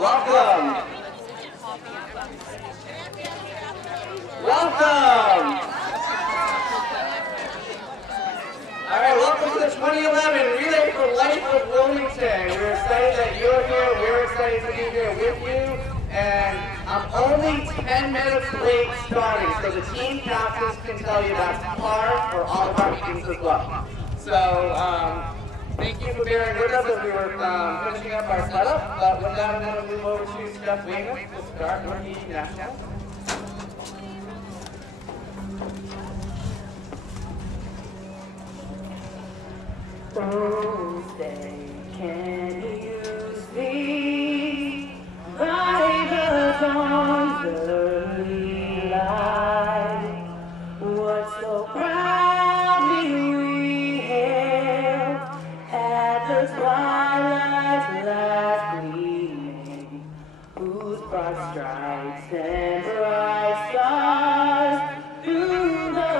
Welcome. Welcome. All right, welcome to the 2011 Relay for Life of Wilmington. We're excited that you're here. We're excited to be here with you. And I'm only 10 minutes late starting, so the team captains can tell you that's par for all of our meetings as well. So thank you for bearing with us as we were finishing up our setup. But with that, I'm going to move over to Steph Weymouth to start Northeast National. Oh, say, can you see by the dawn's early light what so proudly we hailed at the twilight's last gleaming, whose broad stripes and bright stars through the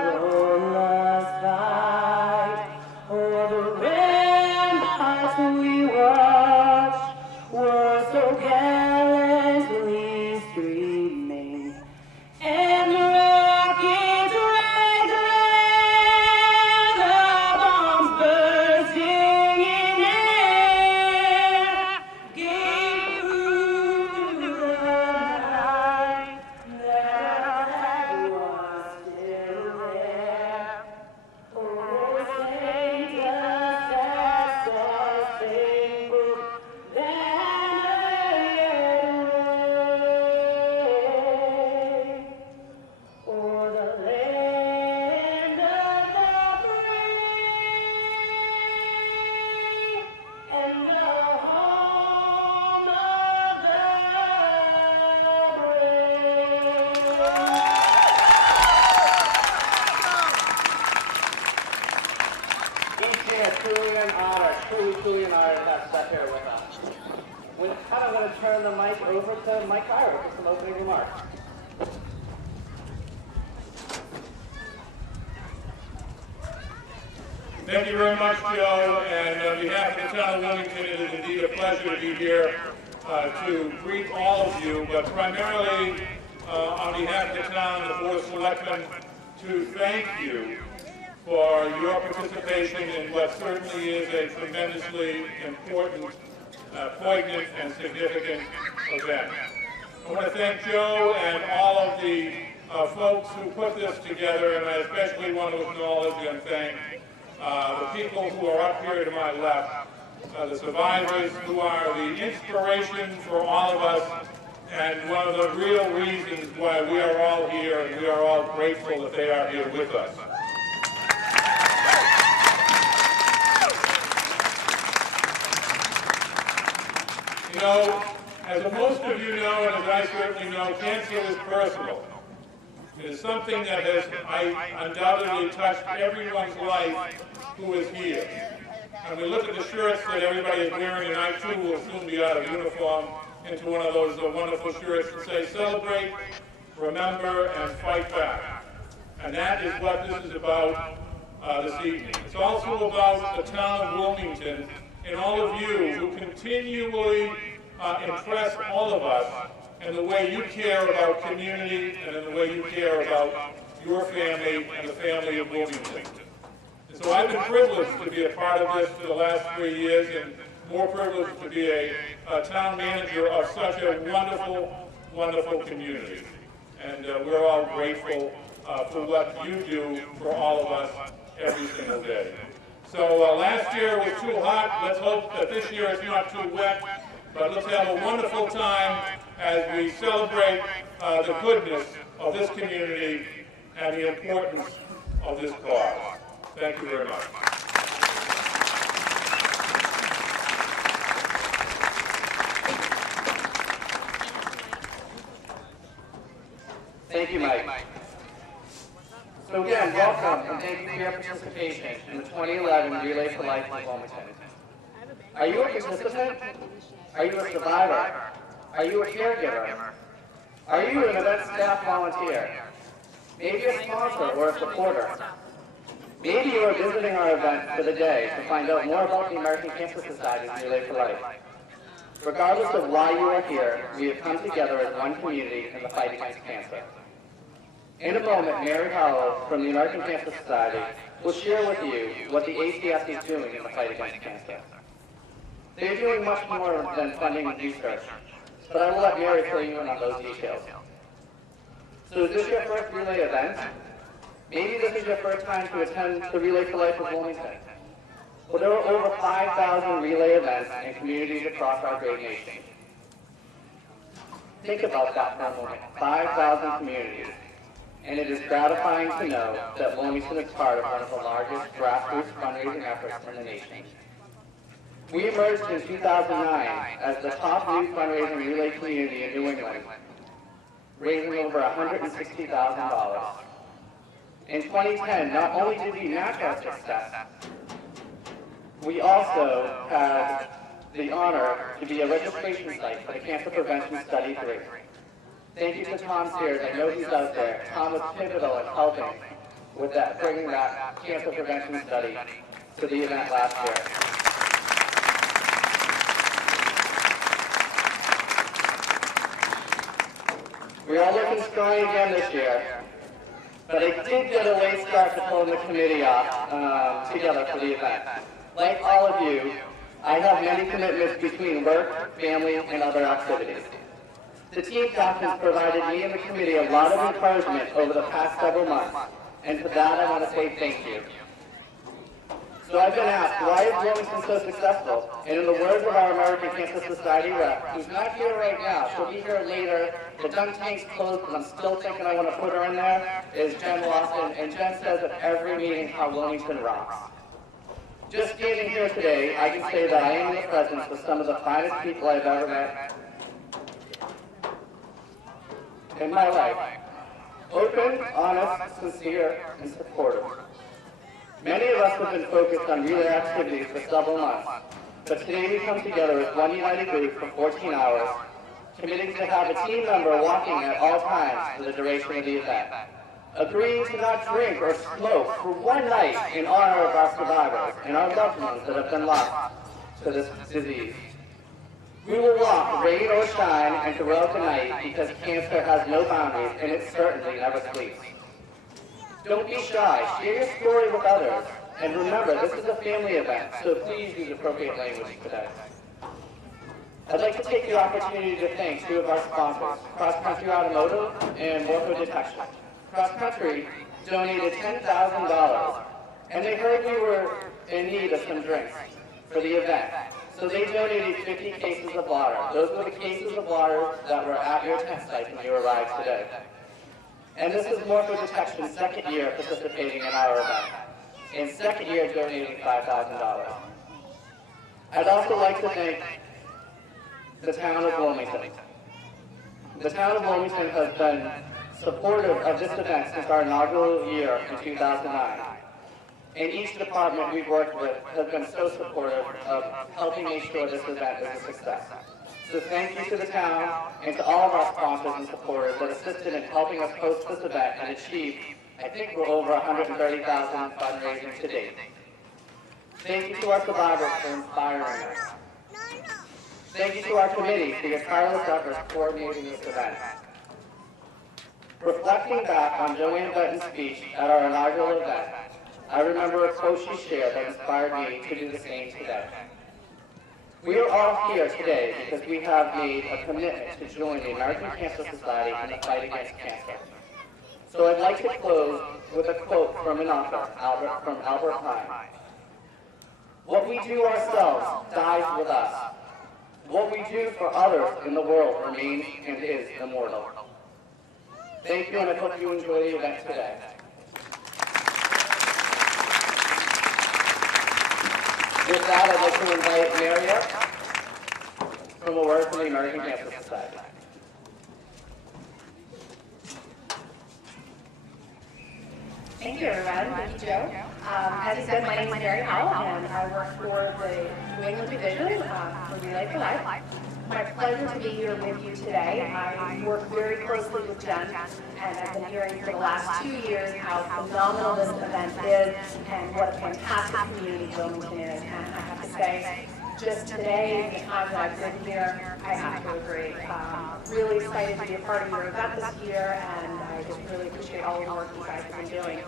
perilous fight o'er the ramparts we watched were so gallantly streaming, and the rockets rang the bombs bursting in air gave proof to the night that was still there. Oh, Saint that star-spangled banner yet wave o'er the land of the free and the home of the brave. Each year, truly an honor to have Steph here with us. We kind of want to turn the mic over to Mike Kyra for some opening remarks. Thank you very much, Joe, and on behalf of the town of Wilmington, it is indeed a pleasure to be here to greet all of you, but primarily on behalf of the town and the Board of Selectmen, to thank you for your participation in what certainly is a tremendously important, poignant, and significant event. I want to thank Joe and all of the folks who put this together, and I especially want to acknowledge and thank the people who are up here to my left, the survivors who are the inspiration for all of us, and one of the real reasons why we are all here, and we are all grateful that they are here with us. You know, as most of you know, and as I certainly know, cancer is personal. It is something that has undoubtedly touched everyone's life who is here. And we look at the shirts that everybody is wearing, and I too will soon be out of uniform, into one of those wonderful shirts that say, celebrate, remember, and fight back. And that is what this is about this evening. It's also about the town of Wilmington and all of you who continually impress all of us in the way you care about community and in the way you care about your family and the family of Wilmington. And so I've been privileged to be a part of this for the last 3 years, and more privileged to be a town manager of such a wonderful, wonderful community. And we're all grateful for what you do for all of us every single day. So last year was too hot. Let's hope that this year is not too wet. But let's have a wonderful time as we celebrate the goodness of this community and the importance of this cause. Thank you very much. Thank you, Mike. So again, welcome and thank you for your participation in the 2011 Relay for Life of Wilmington. Are you a participant? Are you a survivor? Are you a caregiver? Are you an event staff volunteer? Maybe a sponsor or a supporter? Maybe you are visiting our event for the day to find out more about the American Cancer Society's Relay for Life. Regardless of why you are here, we have come together as one community in the fight against cancer. In a moment, Mary Howell from the American Cancer Society will share with you what the ACS is doing in the fight against cancer. They're doing much more than funding research, but I will let Mary fill you in on those details. So is this your first relay event? Maybe this is your first time to attend the Relay for Life of Wilmington. Well, there are over 5,000 relay events in communities across our great nation. Think about that for a moment, 5,000 communities. And it is gratifying to know that Wilmington is part of one of the largest grassroots fundraising efforts in the nation. We emerged in 2009 as the top new fundraising relay community in New England, raising over $160,000. In 2010, not only did we match our success, we also had the honor to be a registration site for the Cancer Prevention Study 3. Thank you to Tom Sears. I know he's out there. Tom was pivotal in helping with that, bringing that cancer prevention study to the event last year. We are looking strong again this year, but I did get a late start to pulling the committee off together for the event. Like all of you, I have many commitments between work, family, and other activities. The team captains provided me and the committee a lot of encouragement over the past several months, and for that I want to say thank you. So I've been asked, why is Wilmington so successful? And in the words of our American Cancer Society rep, who's not here right now, she'll be here later. The dunk tank's closed, but I'm still thinking I want to put her in there, is Jen Lawson. And Jen says at every meeting how Wilmington rocks. Just standing here today, I can say that I am in the presence of some of the finest people I've ever met in my life. Open, honest, sincere, and supportive. Many of us have been focused on relay activities for several months, but today we come together as one united group for 14 hours, committing to have a team member walking at all times for the duration of the event, agreeing to not drink or smoke for one night in honor of our survivors and our loved ones that have been lost to this disease. We will walk, rain or shine, and throughout the night because cancer has no boundaries and it certainly never sleeps. Don't be shy. Share your story with others. And remember, this is a family event, so please use appropriate language today. I'd like to take the opportunity to thank two of our sponsors, Cross Country Automotive and Morpho Detection. Cross Country donated $10,000, and they heard we were in need of some drinks for the event. So they donated 50 cases of water. Those were the cases of water that were at your tent site when you arrived today. And this is Morpho Detection's second year participating in our event, and second year donating $5,000. I'd also like to thank the town of Wilmington. The town of Wilmington has been supportive of this event since our inaugural year in 2009. And each department we've worked with has been so supportive of helping make sure this event is a success. So thank you to the town and to all of our sponsors and supporters that assisted in helping us host this event and achieve, I think we're over $130,000 fundraising to date. Thank you to our survivors for inspiring us. Thank you to our committee for your tireless efforts coordinating this event. Reflecting back on Joanne Benton's speech at our inaugural event, I remember a quote she shared that inspired me to do the same today. We are all here today because we have made a commitment to join the American Cancer Society in the fight against cancer. So I'd like to close with a quote from an author, Albert Klein. What we do ourselves dies with us. What we do for others in the world remains and is immortal. Thank you, and I hope you enjoy the event today. With that, I'd like to invite Mary up from a word from the American Cancer Society. Thank you, everyone. Thank you, Joe. As you said, my name is Mary Howell, and I work for the New England Division for Relay for Life. My pleasure to be here with you today. I work very closely with Jen, and I've been hearing for the last 2 years how phenomenal this event is and what a fantastic community Wilmington is. And I have to say, just today, the time that I've been here, I have to agree. Really excited to be a part of your event this year, and I just really appreciate all the work you guys have been doing.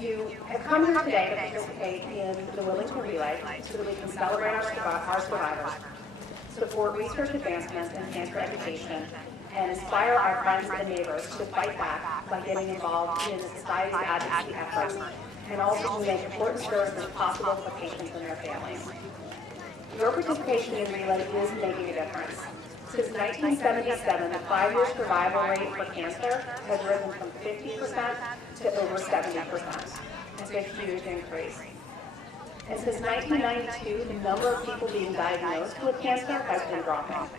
You have come here today to participate in the Wilmington Relay so that we can celebrate our survivors, support research advancements in cancer education, and inspire our friends and neighbors to fight back by getting involved in society's advocacy efforts, and also to make important services possible for patients and their families. Your participation in Relay is making a difference. Since 1977, the 5-year survival rate for cancer has risen from 50% to over 70%. It's a huge increase. And since 1992, the number of people being diagnosed with cancer has been dropping.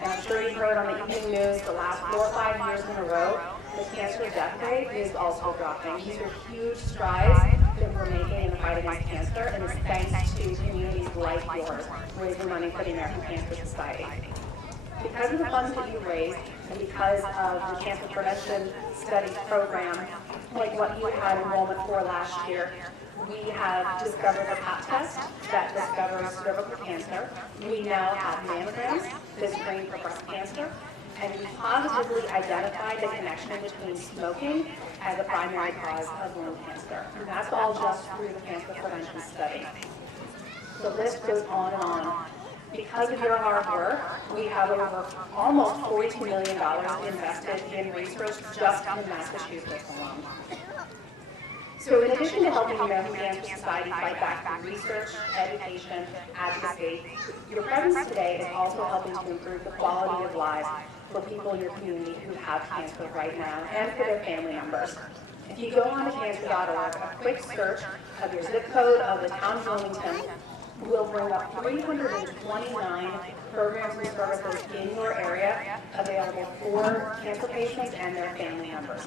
And I'm sure you've heard on the evening news the last 4 or 5 years in a row, the cancer death rate is also dropping. These are huge strides that we're making in the fight against cancer, and it's thanks to communities like yours raising money for the American Cancer Society. Because of the funds that you raised, and because of the Cancer Prevention Studies program, like what you had enrollment for last year, we have discovered a PAP test that discovers cervical cancer. We now have mammograms that screen for breast cancer, and we positively identified the connection between smoking as a primary cause of lung cancer. And that's all just through the Cancer Prevention Study. The list goes on and on. Because of your hard work, we have over almost $42 million invested in research just in Massachusetts alone. So in addition to helping the American Cancer Society fight back through research, education, advocacy, your presence today is also helping to improve the quality of life for people in your community who have cancer right now and for their family members. If you go on to cancer.org, a quick search of your zip code of the town of Wilmington will bring up 329 programs and services in your area available for cancer patients and their family members.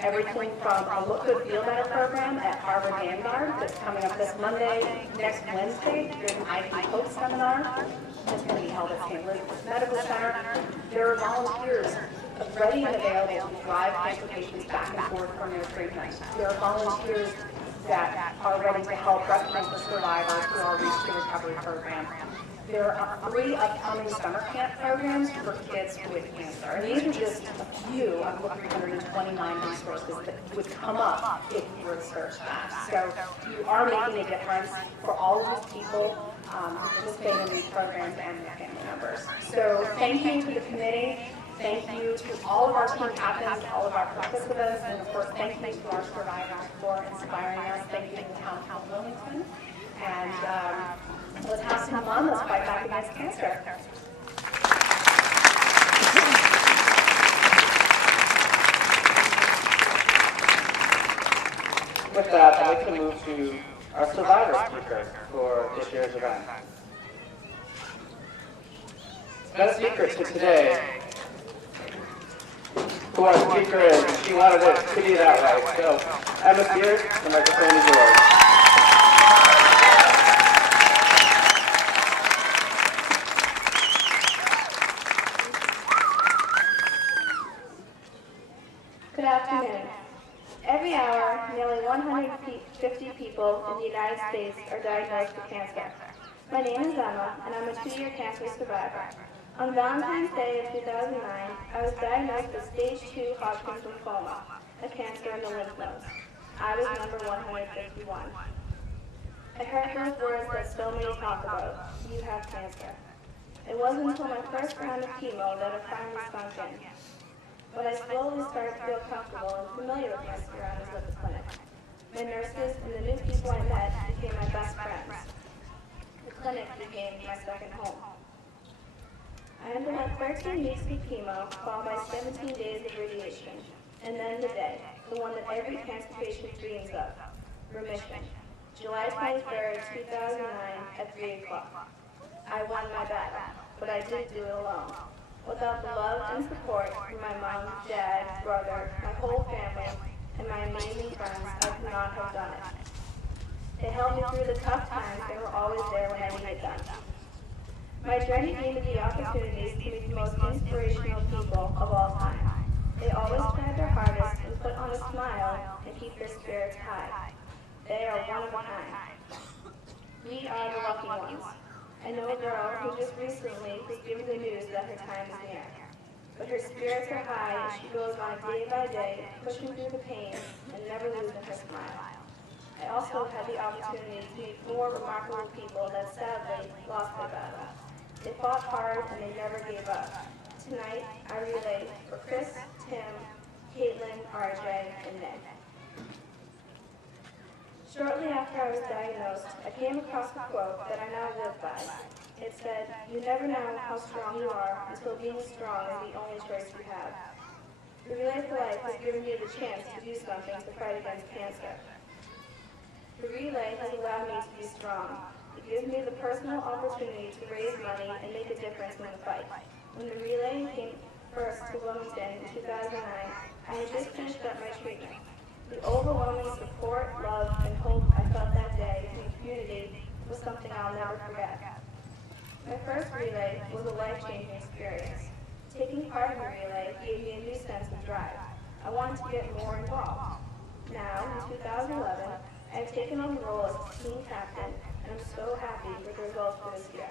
Everything from a Look Good Feel Better program at Harvard Vanguard that's coming up this Monday. Next Wednesday, there's an IV Hope seminar that's going to be held at St. Elizabeth's Medical Center. There are volunteers ready and available to drive cancer patients back and forth from their treatment. There are volunteers that are ready to help breast cancer survivors through our Reach to Recovery program. There are 3 upcoming summer camp programs for kids with cancer. And these are just a few of the 329 resources that would come up if you were to search that. So you are making a difference for all of these people who participate in these programs and their family members. So thank you to the committee. Thank you to all of our team captains, all of our participants, and of course, thank you to our survivors for inspiring us. Thank you to the town of Wilmington. And let's have some fun. Let's fight back against cancer. With that, I'd like to move to our survivor speaker for this year's event. That speaker to today, who our speaker is, she wanted it to be that way. So, Emma Sears, the microphone is yours. Good afternoon. Every hour, nearly 150 people in the United States are diagnosed with cancer. My name is Emma, and I'm a 2-year cancer survivor. On Valentine's Day of 2009, I was diagnosed with stage 2 Hodgkin's lymphoma, a cancer in the lymph nodes. I was number 151. I heard those words that so many talk about, you have cancer. It wasn't until my first round of chemo that it finally sunk in. But I slowly started to feel comfortable and familiar with my surroundings at the clinic. My nurses and the new people I met became my best friends. The clinic became my second home. I underwent 13 weeks of chemo, followed by 17 days of radiation, and then the day, the one that every cancer patient dreams of, remission. July 23rd, 2009, at 3 o'clock. I won my battle, but I didn't do it alone. Without the love and support from my mom, dad, brother, my whole family, and my amazing friends, I could not have done it. They helped me through the tough times and were always there when I needed them. My journey gave me the opportunities to meet the most inspirational people of all time. They always tried their hardest and put on a smile and keep their spirits high. They are one of a kind. We are the lucky ones. I know a girl who just recently was given the news that her time is near. But her spirits are high and she goes on day by day, pushing through the pain and never losing her smile. I also had the opportunity to meet more remarkable people that sadly lost their battle. They fought hard and they never gave up. Tonight, I relay for Chris, Tim, Caitlin, RJ, and Nick. Shortly after I was diagnosed, I came across a quote that I now live by. It said, "You never know how strong you are until being strong is the only choice you have." The Relay for Life has given me the chance to do something to fight against cancer. The Relay has allowed me to be strong. It gives me the personal opportunity to raise money and make a difference in the fight. When the Relay came first to Wilmington in 2009, I had just finished up my treatment. The overwhelming support, love, and hope I felt that day in the community was something I'll never forget. My first Relay was a life-changing experience. Taking part in the Relay gave me a new sense of drive. I wanted to get more involved. Now, in 2011, I have taken on the role as team captain, and I'm so happy with the results for this year.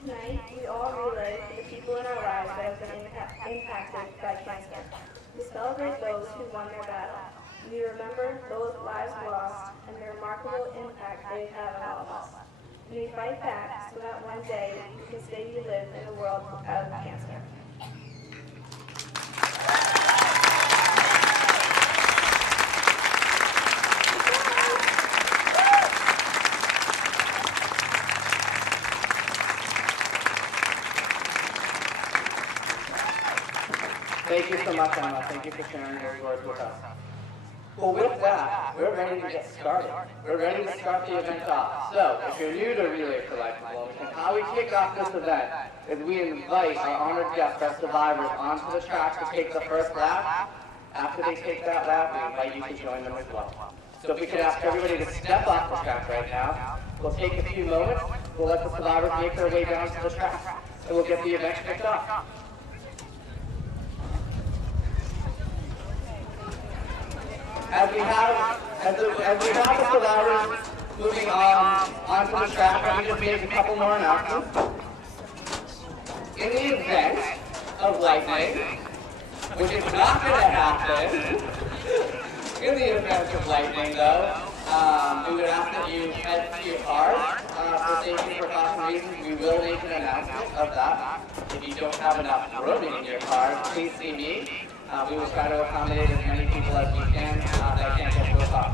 Tonight, we all relay for the people in our lives that have been impacted by cancer. We celebrate those who won their battle. We remember those lives lost and the remarkable impact they've had on all of us. And we fight back so that one day we can say we live in a world without cancer. Thank you so much, Emma. Thank you for sharing those words with us. Well, with that, we're ready to get started. We're ready to start the event off. So, if you're new to Relay for Life in Wilmington, how we kick off this event is we invite our honored guests, our survivors, onto the track to take the first lap. After they take that lap, we invite you to join them as well. So if we could ask everybody to step off the track right now, we'll take a few moments, we'll let the survivors make their way down to the track, and we'll get the event kicked off. As we have the survivors moving onto the track, let me just make a couple more announcements. In the event of lightning, which is not going to happen, in the event of lightning though, we would ask that you head to your cars. For safety precaution reasons, we will make an announcement of that. If you don't have enough room in your car, please see me. We will try to accommodate as many people as we can that can't get to a car.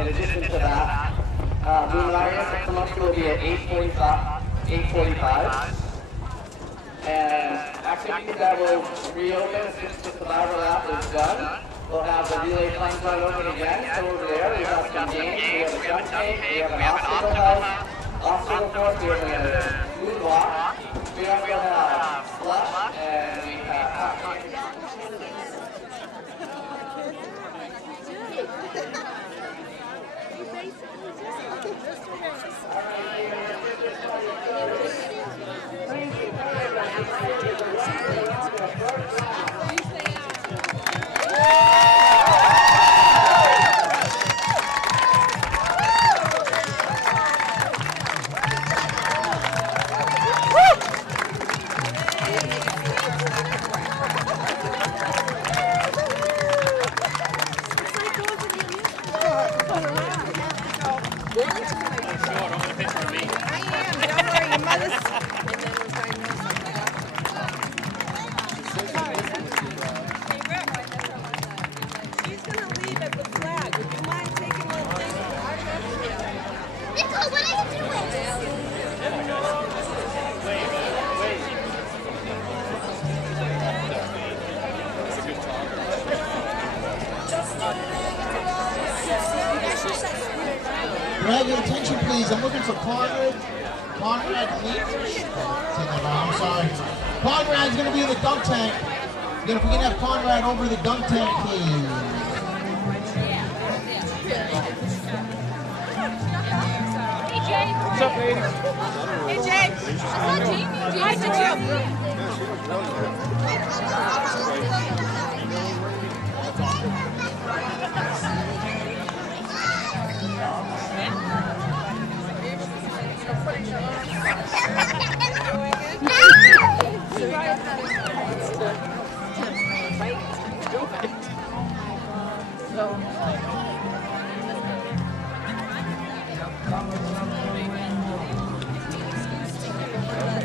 In addition to that, Moonrise promotion will be at 8:45. And activities that will reopen as soon as the survivor lap is done. We'll have the relay fun zone open again. So over there, we have some games. We have a gun tank. We have an obstacle house, obstacle course. We have a food walk. We also have slush, and we have hot candy. Grab your attention, please. I'm looking for Conrad Leach. I'm sorry. Conrad's going to be in the dunk tank. If we can have Conrad over the dunk tank, please. Hey, Jay. What's up, lady? Hey, Jay. I saw Jamie. Hi,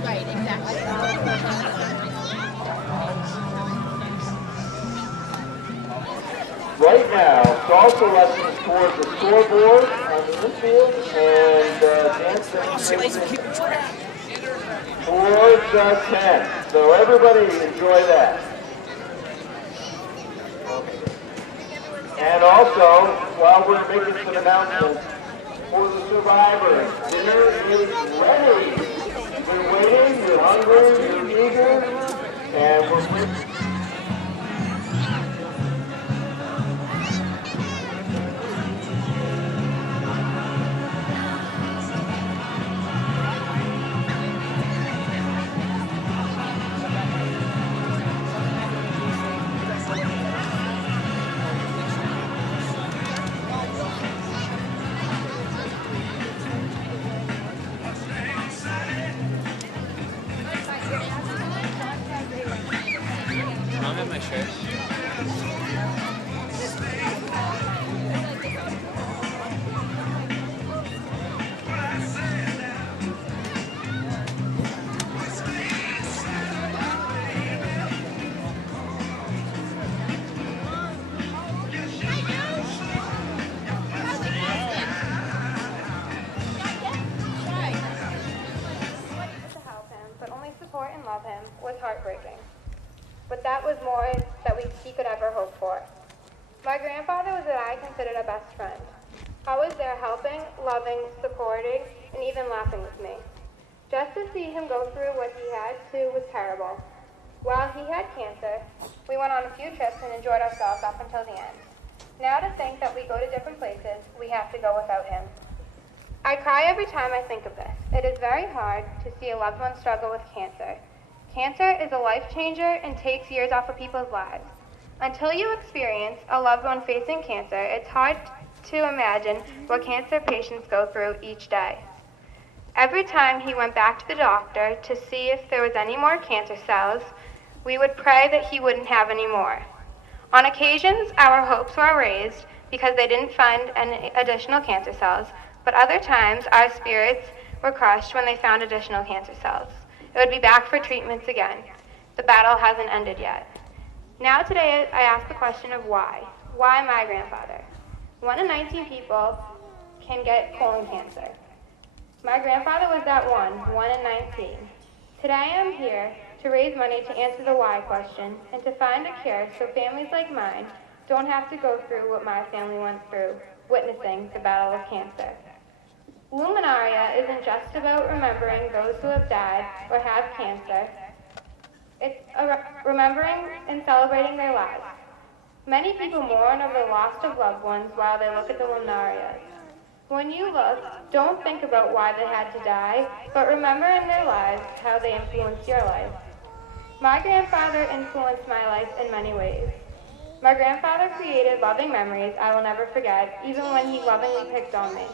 Right, exactly. Right now, salsa lessons towards the scoreboard on the infield and dance demonstration towards the 10. So everybody enjoy that. And also, while we're making some announcements, for the survivors, dinner is ready. You're waiting, you're hungry, you're eager, and we're... I'm in my shirt. To help him, but only support and love him, was heartbreaking. But that was more that he could ever hope for. My grandfather was what I considered a best friend. Always there helping, loving, supporting, and even laughing with me. Just to see him go through what he had to was terrible. While he had cancer, we went on a few trips and enjoyed ourselves up until the end. Now to think that we go to different places, we have to go without him. I cry every time I think of this. It is very hard to see a loved one struggle with cancer. Cancer is a life changer and takes years off of people's lives. Until you experience a loved one facing cancer, it's hard to imagine what cancer patients go through each day. Every time he went back to the doctor to see if there was any more cancer cells, we would pray that he wouldn't have any more. On occasions, our hopes were raised because they didn't find any additional cancer cells, but other times our spirits were crushed when they found additional cancer cells. It would be back for treatments again. The battle hasn't ended yet. Now today I ask the question of why. Why my grandfather? 1 in 19 people can get colon cancer. My grandfather was that 1 in 19. Today I am here to raise money to answer the why question and to find a cure so families like mine don't have to go through what my family went through, witnessing the battle of cancer. Luminaria isn't just about remembering those who have died or have cancer. It's remembering and celebrating their lives. Many people mourn over the loss of loved ones while they look at the luminarias. When you look, don't think about why they had to die, but remember in their lives how they influenced your life. My grandfather influenced my life in many ways. My grandfather created loving memories I will never forget, even when he lovingly picked on me.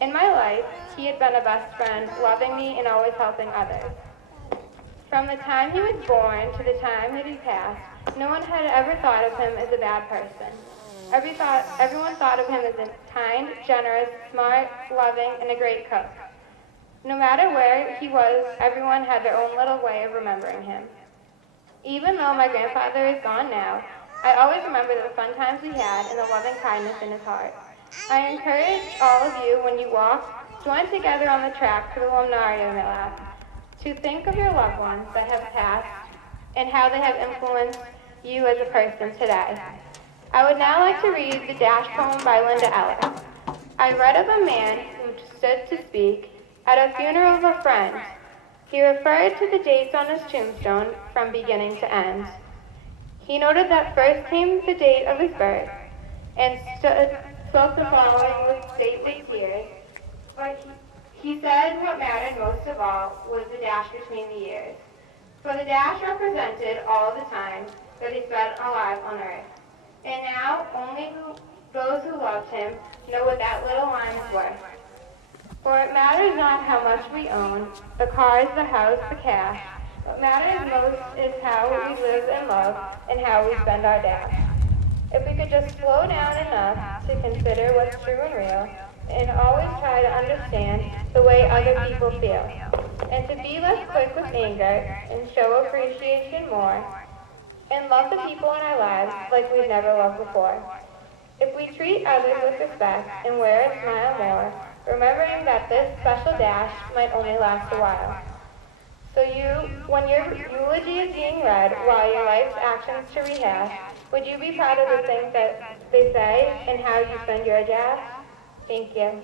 In my life, he had been a best friend, loving me and always helping others. From the time he was born to the time that he passed, no one had ever thought of him as a bad person. Everyone thought of him as a kind, generous, smart, loving, and a great cook. No matter where he was, everyone had their own little way of remembering him. Even though my grandfather is gone now, I always remember the fun times we had and the loving kindness in his heart. I encourage all of you, when you walk, join together on the track for the Luminaria Lap, to think of your loved ones that have passed and how they have influenced you as a person today. I would now like to read the Dash poem by Linda Ellis. I read of a man who stood to speak at a funeral of a friend. He referred to the dates on his tombstone from beginning to end. He noted that first came the date of his birth and spoke the following with stately tears. But he said what mattered most of all was the dash between the years. For the dash represented all the time that he spent alive on earth. And now only those who loved him know what that little line is worth. For it matters not how much we own, the cars, the house, the cash. What matters most is how we live and love and how we spend our dash. If we could just slow down enough to consider what's true and real, and always try to understand the way other people feel, and to be less quick with anger and show appreciation more, and love the people in our lives like we've never loved before. If we treat others with respect and wear a smile more, remembering that this special dash might only last a while. So when your eulogy is being read while your life's actions to rehash, would you be proud of the things that they say and how you spend your dash? Thank you.